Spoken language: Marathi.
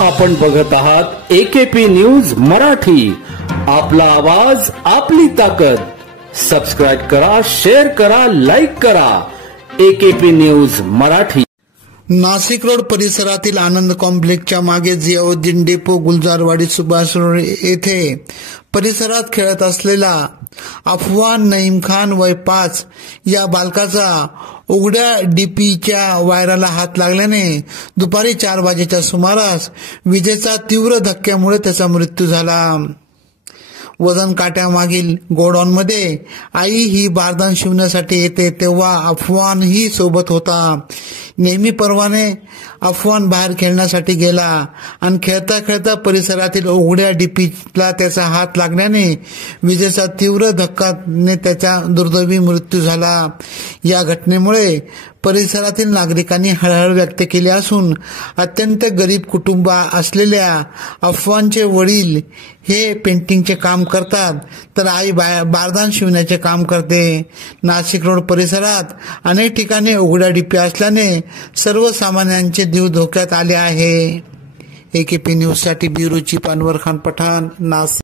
आपण बघत आहात एकेपी न्यूज मराठी। आपला आवाज आपली ताकद। सबस्क्राइब करा, शेअर करा, लाईक करा। AKP news Marathi. Nashik road परिसरातील आनंद कॉम्प्लेक्सच्या मागे जियाउद्दीन डेपो गुलजारवाडी सुभाष रोड येथे परिसरात खेळत असलेला अफवान नईम खान वय 5 या बालकाचा उघड्या डीपीच्या वायराला हात लागल्याने दुपारी 4 वाजेच्या सुमारास विजेचा तीव्र धक्क्यामुळे त्याचा मृत्यू झाला। वजन काट्यामागील गोडाऊनमध्ये आई ही बारदान शिवण्यासाठी येते तेव्हा अफवान ही सोबत होता। नेहमीप्रमाणे अफवान बाहेर खेळण्यासाठी गेला आणि खेळता खेळता परिसरातील उघड्या डीपीला त्याचा हात लागल्याने विजेचा तीव्र धक्क्याने त्याचा दुर्दैवी मृत्यू झाला। या घटनेमुळे परिसरातील नागरिकांनी हळहळ व्यक्त केली असून अत्यंत गरीब कुटुंब असलेल्या अफवानचे वडील हे पेंटिंगचे काम करतात तर आई बारदान शिवण्याचे काम करते। नाशिक रोड परिसरात अनेक ठिकाणी उघड्या डीपी असल्याने सर्वसामान्यांचे जीव धोक्यात आले आहे। एकेपी न्यूज साठी ब्युरो चीफ अनवर खान पठाण, नाशिक।